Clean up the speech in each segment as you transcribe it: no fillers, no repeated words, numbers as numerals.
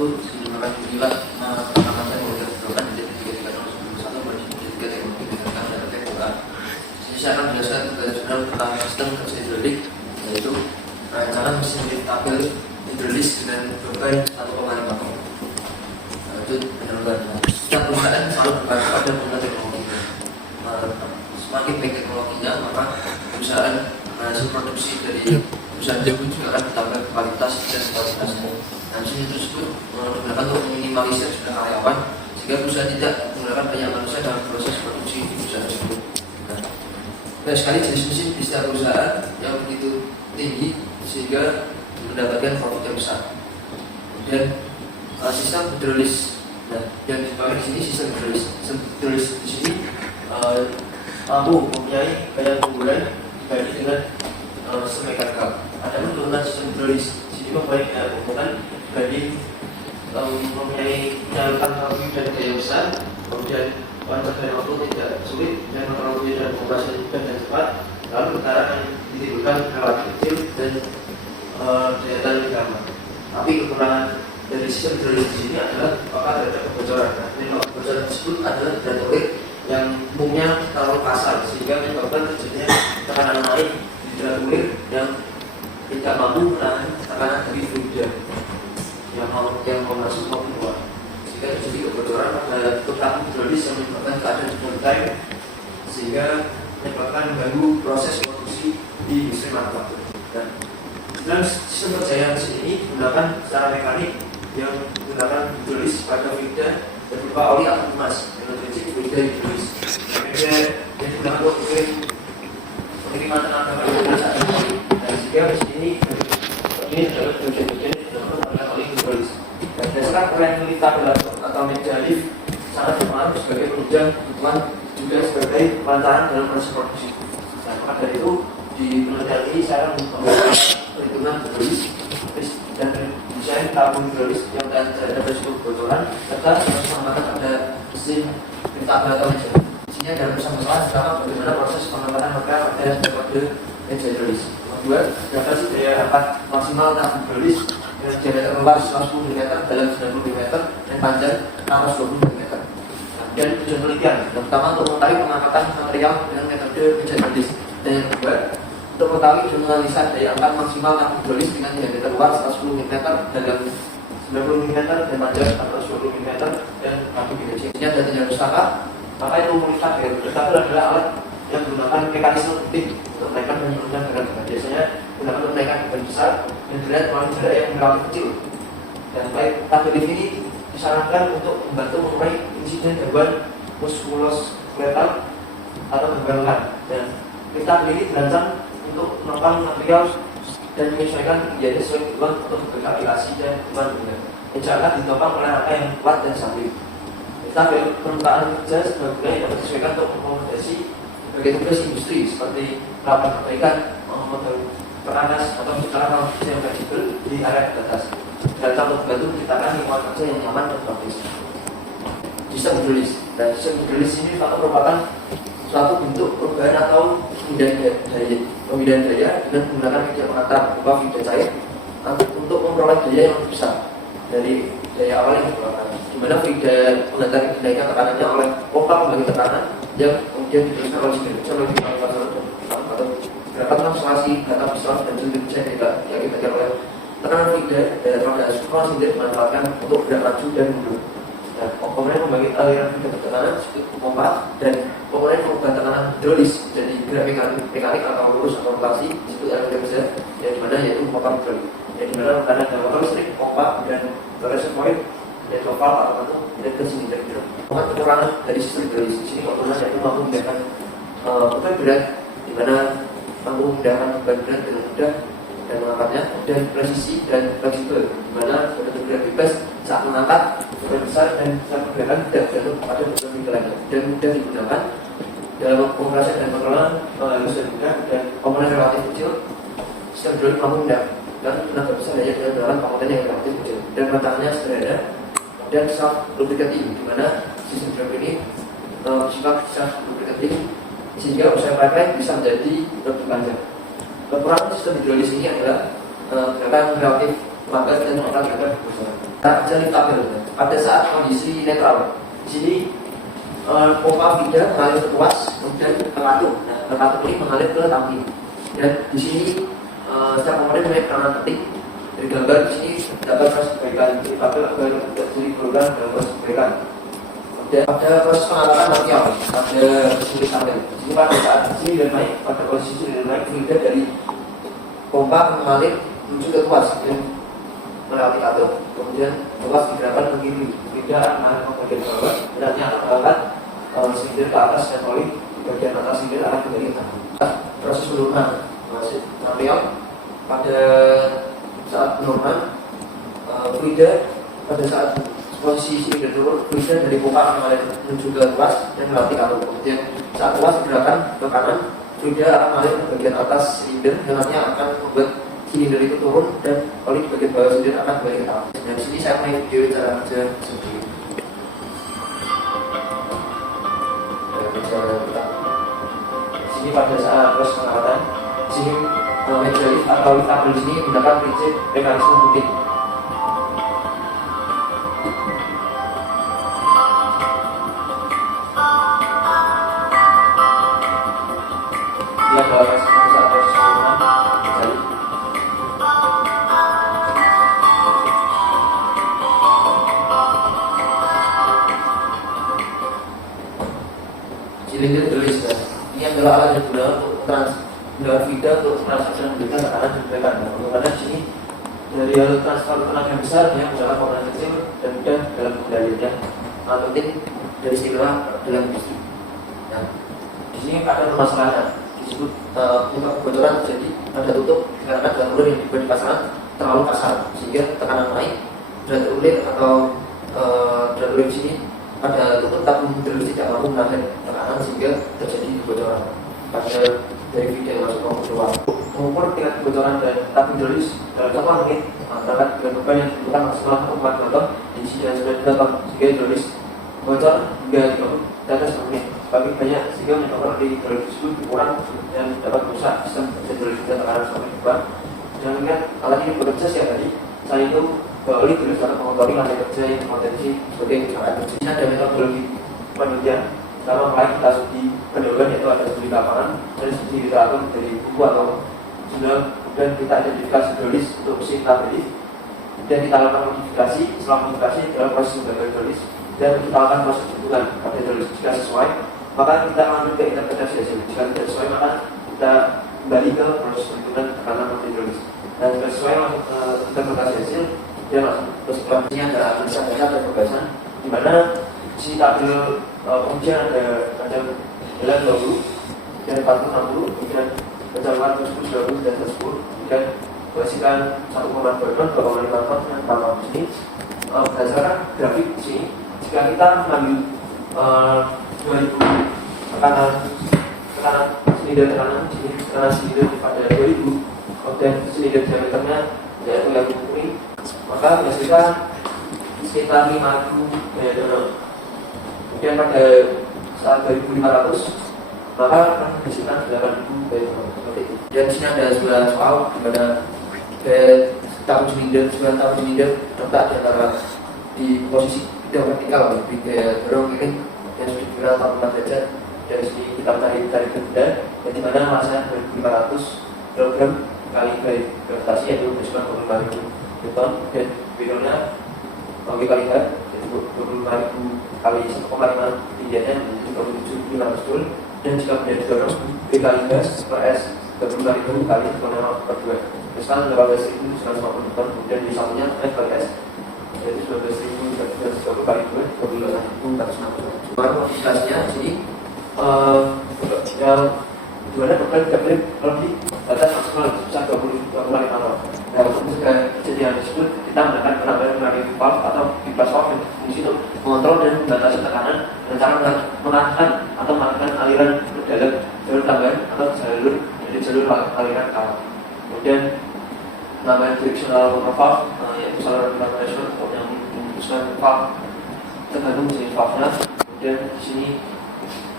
1 menggunakan kilat pengamatan yang dilakukan di titik 3.1 pada teknologi dengan data teknologi. Saya akan menjelaskan tugas general tentang sistem kerja hidrolik, yaitu rancangan mesin lift tabel hidrolis dengan beban 1,5 ton. Itu penyeluruhan. Setiap perusahaan selalu bergantung pada penggunaan teknologi. Semakin baik teknologinya, maka perusahaan hasil produksi dari perusahaan tersebut juga akan bertambah kualitas dan kualitasnya. Nah, mesin tersebut digunakan untuk meminimalisir jumlah karyawan sehingga perusahaan tidak menggunakan banyak manusia dalam proses produksi di perusahaan tersebut. Banyak sekali jenis mesin di setiap perusahaan yang begitu tinggi sehingga mendapatkan profit yang besar. Dan sistem hidrolis, nah, yang dipakai di sini sistem hidrolis. Sistem hidrolis di sini mampu mempunyai banyak keunggulan dibanding dengan sistem mekanikal. Ada keunggulan sistem hidrolis di sini mempunyai banyak keunggulan dibanding mempunyai penyaluran energi dan daya besar, kemudian pencapaian waktu tidak sulit dan teknologi dan pembahasan mudah dan cepat, lalu getaran yang ditimbulkan relatif kecil dan daya tahan lebih aman. Tapi kekurangan dari sistem hidrolis di sini adalah apakah terhadap kebocoran. Nah, kebocoran tersebut adalah hidrolik yang umumnya terlalu kasar sehingga menyebabkan terjadinya tekanan naik di hidrolik yang tidak mampu menahan tekanan dari fluida yang mau masuk mau keluar, sehingga terjadi kebocoran pada tulang hidrolis yang menyebabkan keadaan downtime sehingga menyebabkan mengganggu proses produksi di industri manufaktur. Dan dalam sistem kerja mesin ini menggunakan secara mekanik yang menggunakan hidrolis pada fluida berupa oli atau emas dengan prinsip fluida hidrolis. Fluida yang digunakan untuk pengiriman tenaga hidrolis atau oli. Dan sehingga mesin ini adalah bagian-bagian menggunakan oli hidrolis. Dan berdasarkan penilaian lift atau meja lift sangat berpengaruh sebagai penunjang kebutuhan juga sebagai pelancaran dalam proses produksi. Dan maka dari itu di penelitian ini saya membuat perhitungan hidrolis dan desain tabung hidrolis yang terhadap risiko kebocoran serta pengamatan pada mesin lift atau meja. Isinya dalam permasalahan pertama bagaimana proses pengamatan maka pada metode meja hidrolis. Kedua, dapat daya angkat maksimal tabung hidrolis dengan diameter luas 110 mm dalam 90 mm dan panjang 120 mm. Dan tujuan penelitian yang pertama untuk mengetahui pengangkatan material dengan metode meja hidrolis. Dan yang kedua, untuk mengetahui dan menganalisa daya angkat maksimal tabung hidrolis dengan diameter luas 110 mm dalam 90 mm dan panjang 120 mm dan tabung hidrolis. Ini ada tinggal pustaka, maka itu melihat daya pustaka adalah alat yang menggunakan mekanisme penting untuk menaikkan dan menurunkan berat. Biasanya menggunakan untuk menaikkan beban besar dan berat melalui jarak yang relatif kecil. Dan baik tabel ini disarankan untuk membantu mengurangi insiden gangguan muskuloskeletal atau gangguan lengan. Dan tabel ini dirancang untuk menopang material dan menyesuaikan kegiatan sesuai kebutuhan untuk berkapitulasi dan kebutuhan benda. Jangan ditopang oleh rangka yang kuat dan stabil. Tabel permukaan kerja sebagai yang disesuaikan untuk mengakomodasi berbagai tugas industri seperti melakukan perbaikan, model peranas atau menciptakan kerja yang fleksibel di area batas. Dan untuk membantu menciptakan lingkungan kerja yang nyaman dan praktis. Sistem hidrolis. Dan sistem hidrolis ini merupakan suatu bentuk perubahan atau pemindahan daya dengan menggunakan media pengantar berupa fluida cair untuk memperoleh daya yang lebih besar dari daya awal yang dikeluarkan. Di mana fluida pengantar dinaikkan tekanannya oleh pompa pembagi tekanan yang kemudian diteruskan oleh mesin lebih atau beberapa translasi data besar dan sumber bisa diakibatkan oleh tekanan fluida dan roda semua sendiri dimanfaatkan untuk bergerak maju dan mundur. Nah, komponen membagi aliran fluida tekanan seperti pompa dan komponen perubahan tekanan hidrolis jadi gerak mekanik atau lurus atau rotasi disebut aliran fluida yang dimana yaitu pompa hidrolik. Yang dimana karena ada motor listrik, pompa dan reservoir dan valve atau batu dan kesimpulan hidrolik. Kekurangan dari sistem hidrolis di sini kekurangan yaitu mampu memindahkan beban berat di mana mampu memindahkan beban berat dengan mudah dan mengangkatnya dan presisi dan fleksibel di mana bentuk gerak bebas saat mengangkat beban besar dan saat menggerakkan tidak bergantung pada beban tinggi lainnya dan mudah digunakan dalam pengoperasian dan pengelolaan halus dan mudah dan komponen relatif kecil. Sistem hidrolik mampu memindahkan tenaga besar daya dalam komponen yang relatif kecil dan rancangannya sederhana dan self lubricating di mana sistem hidrolik ini bersifat self lubricating sehingga usaha pipeline bisa menjadi lebih panjang. Kekurangan sistem hidrolis ini adalah gerakan relatif lambat dan cepat terhadap kebocoran. jadi tabel pada saat kondisi netral. Di sini pompa feeder mengalir ke tuas, kemudian ke katup. Nah, ke katup ini mengalir ke tangki. Dan di sini setiap komponen mempunyai peranan penting. Dari gambar di sini dapat proses perbaikan di tabel agar tidak sulit berulang dalam proses perbaikan. Dan pada proses pengangkatan material, pada sini tabel. Di sini pada saat sini dan naik, pada posisi dan naik feeder dari pompa mengalir menuju ke tuas dan melewati katup, kemudian tuas digerakkan ke kiri. Feeder akan ke bagian bawah, dan akan mengangkat silinder ke atas dan oli di bagian atas silinder akan kembali ke atas. Proses penurunan material pada saat penurunan feeder pada saat posisi silinder turun, feeder dari pompa mengalir menuju ke tuas dan melewati katup. Kemudian saat tuas digerakkan ke kanan, feeder akan mengalir ke bagian atas silinder, yang nantinya akan membuat silinder itu turun dan oli di bagian bawah silinder akan kembali ke atas. Dan di sini saya mulai video cara kerja seperti ini. Di sini pada saat proses pengangkatan, di sini hydraulik atau tabel di sini menggunakan prinsip mekanisme putih. Ini adalah saat proses penurunan hydraulik. Silinder tulis. Ini adalah alat yang digunakan untuk dengan feeder untuk transaksi yang diberikan tekanan dan perbaikan. Karena di sini dari alat transfer tenaga yang besar dia menggunakan komponen kecil dan mudah dalam pengendaliannya. Alat penting dari istilah dalam industri. Nah, di sini ada permasalahan disebut penyebab kebocoran terjadi pada tutup dikarenakan dalam ulur yang dibuat di pasangan terlalu kasar sehingga tekanan naik berat ulir atau berat ulir di sini pada tutup tabung hidrolis tidak mampu menahan tekanan sehingga terjadi kebocoran. Pada dari feeder yang masuk ke keluar mengukur tingkat kebocoran dan tabung hidrolis dalam contoh menit berangkat dengan beban yang dibutuhkan maksimal 4 meter di sisi yang sudah ditetapkan sehingga hidrolis bocor hingga 30 tetes per menit. Bagi banyak sehingga menyebabkan di hidrolis tersebut kurang dan dapat merusak sistem hidrolis dan tekanan sampai beban. Jangan ingat alat ini bekerja setiap hari. Selain itu oli terus dapat mengotori lantai kerja yang berpotensi sebagai kecelakaan. Di sini ada metodologi penelitian. Pertama mulai kita studi pendahuluan, yaitu ada studi lapangan dan studi literatur dari buku atau jurnal. Kemudian kita identifikasi hidrolis untuk mesin tabeli. Kemudian kita lakukan modifikasi. Setelah modifikasi dalam proses membangun hidrolis dan kita lakukan proses bentukan pada hidrolis. Jika sesuai, maka kita lanjut ke interpretasi hasil. Jika tidak sesuai, maka kita kembali ke proses bentukan tekanan pada hidrolis. Dan jika sesuai langsung ke interpretasi hasil, dia langsung ke selanjutnya adalah tulisan data dan pembahasan, di mana si tabel pengujian ada macam jalan 20 dan 460, kemudian kencang 120 dan 110, kemudian menghasilkan 1,2 ton, 2,5 ton dan 4 ton. Ini berdasarkan grafik di sini. Jika kita mengambil 2000 tekanan silinder tekanan di sini, tekanan silinder pada 2000, kemudian silinder diameternya yaitu yang kuning, maka menghasilkan sekitar 5.000 daya dorong. Kemudian pada saat 2.500 maka akan menghasilkan 8.000 daya dorong. Dan di sini ada sebuah soal di mana tabung silinder terletak di antara di posisi bidang vertikal di daya dorong ini yang sudah dikenal 44 derajat. Dari sini kita mencari benda dan di mana masanya 2.500 kg kali gravitasi yaitu menghasilkan 25.000 Newton dan bedanya V kali H yaitu 25.000 kali 1,5 tinggiannya menjadi 27.500 Joule, dan jika menjadi dorong V kali H per S 25.000 kali 1,5 per 2 misalkan 18.150 Newton. Kemudian di sampingnya F kali S yaitu 12.120 kali 2 26.460. Modifikasinya di sini yang dimana beban tidak boleh lebih batas maksimal sebesar 20,5 ton. Nah, untuk mencegah kejadian tersebut, kita menggunakan penambahan running valve atau bypass valve yang berfungsi untuk mengontrol dan membatasi tekanan dengan cara mengarahkan atau mengarahkan aliran ke dalam jalur tambahan atau jalur dari jalur aliran kawat. Kemudian penambahan directional motor valve yaitu saluran pressure yang memutuskan valve tergantung jenis valve-nya. Kemudian di sini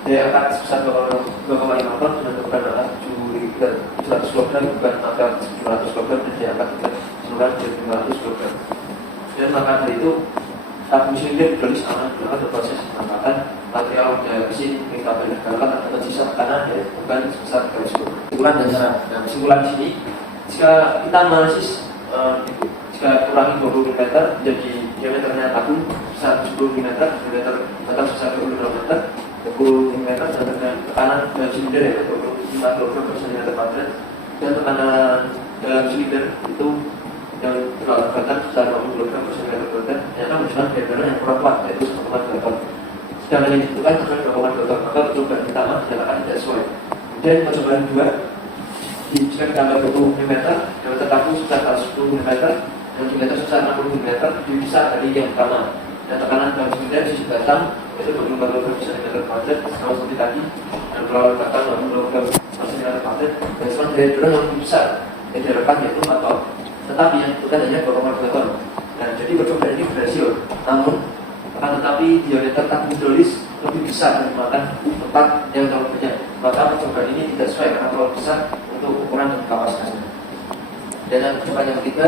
daya angkat sebesar 2,5 ton dengan beban atas 700 kg, beban angkat 700 kg dan daya angkat keseluruhan 500 kg. Dan maka dari itu tabung silinder hidrolis aman digunakan untuk proses penempatan material pada mesin tabung karena terdapat sisa tekanan dari beban sebesar garis bawah. Kesimpulan dan saran. Nah, kesimpulan di sini, jika kita analisis jika kurangi 20 mm jadi diameternya tabung besar 10 mm, diameter batang besar 20 mm, 20 mm dan dengan tekanan dalam silinder yaitu 25 kg per cm kuadrat dan tekanan dalam silinder itu yang terlalu batang besar 20 kg per cm kuadrat yang akan menggunakan benar yang kurang kuat yaitu 1,8. Sedangkan yang dibutuhkan adalah 2,8, maka percobaan pertama dinyatakan tidak sesuai. Kemudian percobaan kedua jika ditambah 20 mm, diameter tabung sebesar 10 mm dan diameter sebesar 60 mm lebih besar dari yang pertama. Dan tekanan dalam silinder sisi batang itu 24 kg per cm kuadrat sama seperti tadi, dan pelawar batang 80 kg per cm kuadrat dan sekarang dari dorong yang lebih besar yang diharapkan yaitu 4 ton. Tetapi yang dibutuhkan hanya 2,2 ton. Dan jadi percobaan ini berhasil, namun akan tetapi diameter tabung hidrolis lebih besar daripada tempat yang terlalu banyak. Maka percobaan ini tidak sesuai karena terlalu besar untuk ukuran dan kapasitasnya. Dan yang percobaan yang ketiga,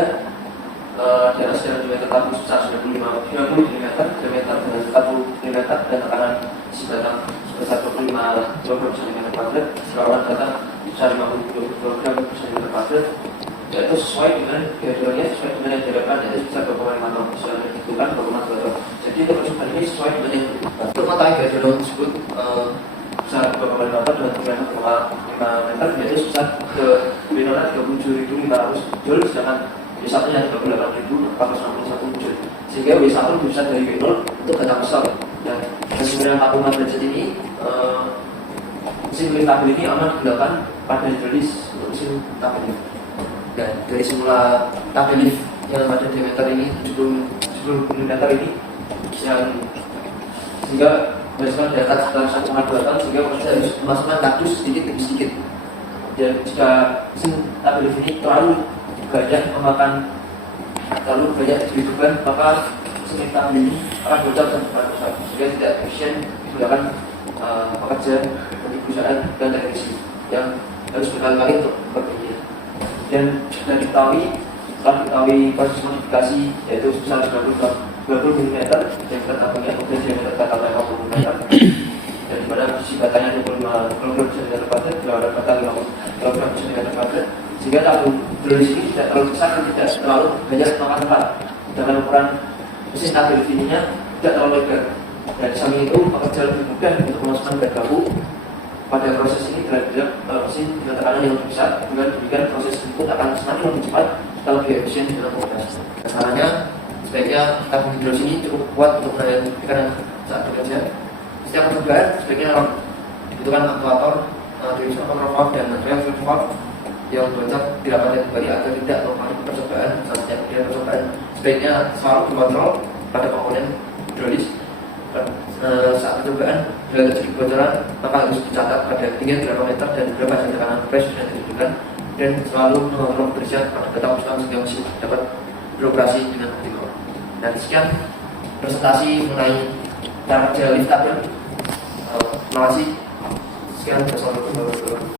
di atas diameter tabung sebesar 90 mm, diameter dengan 40 mm dan tekanan isi batang sebesar 25 kg per cm kuadrat, serawan batang sebesar 50 kg per cm kuadrat, yaitu sesuai dengan keduanya sesuai dengan yang diharapkan yaitu sebesar 2,5 ton, sesuai dengan hitungan 2,2 ton. Jadi untuk percobaan ini sesuai dengan yang untuk mengetahui keduanya tersebut sebesar 2,5 ton dan 2,5 meter yaitu sebesar ke 37.500 joule, sedangkan W1 nya 38.461 joule, sehingga W1 lebih besar dari W0 untuk batang besar. Dan kesimpulan 45 derajat ini mesin tabung ini aman digunakan pada hidrolis untuk mesin tabung ini. Dan dari semula tabung lift yang pada diameter ini 70 mm ini yang sehingga berdasarkan data sekitar 1,2 ton, sehingga kita harus memasukkan kardus sedikit demi sedikit. Dan jika mesin tabung lift ini terlalu banyak diberi beban, maka mesin tabung ini akan bocor dan besar, sehingga tidak efisien digunakan pekerja dari perusahaan dan teknisi yang harus berkali-kali untuk bekerja. Dan sudah diketahui proses modifikasi yaitu sebesar 20 mm diameter tabungnya, kemudian diameter batangnya 50 mm, dan di mana posisi batangnya 25 kg per cm kuadrat, gelora batang 50 kg per cm kuadrat, sehingga tabung hidrolis ini tidak terlalu besar dan tidak terlalu banyak makan tempat. Dengan ukuran mesin tabung ininya tidak terlalu lebar. Dan di samping itu pekerja lebih mudah untuk memasukkan bahan baku pada proses ini terhadap mesin dengan tekanan yang lebih besar. Dengan demikian proses input akan semakin lebih cepat dan lebih efisien dalam operasi. Caranya sebaiknya tabung hidrolis ini cukup kuat untuk menahan tekanan saat bekerja. Setiap percobaan sebaiknya dibutuhkan aktuator, diusahakan kontrol dan material valve yang bocor dirapatkan kembali agar tidak mengalami percobaan. Selanjutnya kemudian percobaan sebaiknya selalu dikontrol pada komponen hidrolis. Saat percobaan bila terjadi kebocoran maka harus dicatat pada ketinggian berapa meter dan berapa jam tekanan press yang ditentukan, dan selalu mengontrol kebersihan pada batang mesin sehingga mesin dapat beroperasi dengan optimal. Dan sekian presentasi mengenai cara kerja lift tabung. Terima kasih. Sekian, wassalamualaikum warahmatullahi wabarakatuh.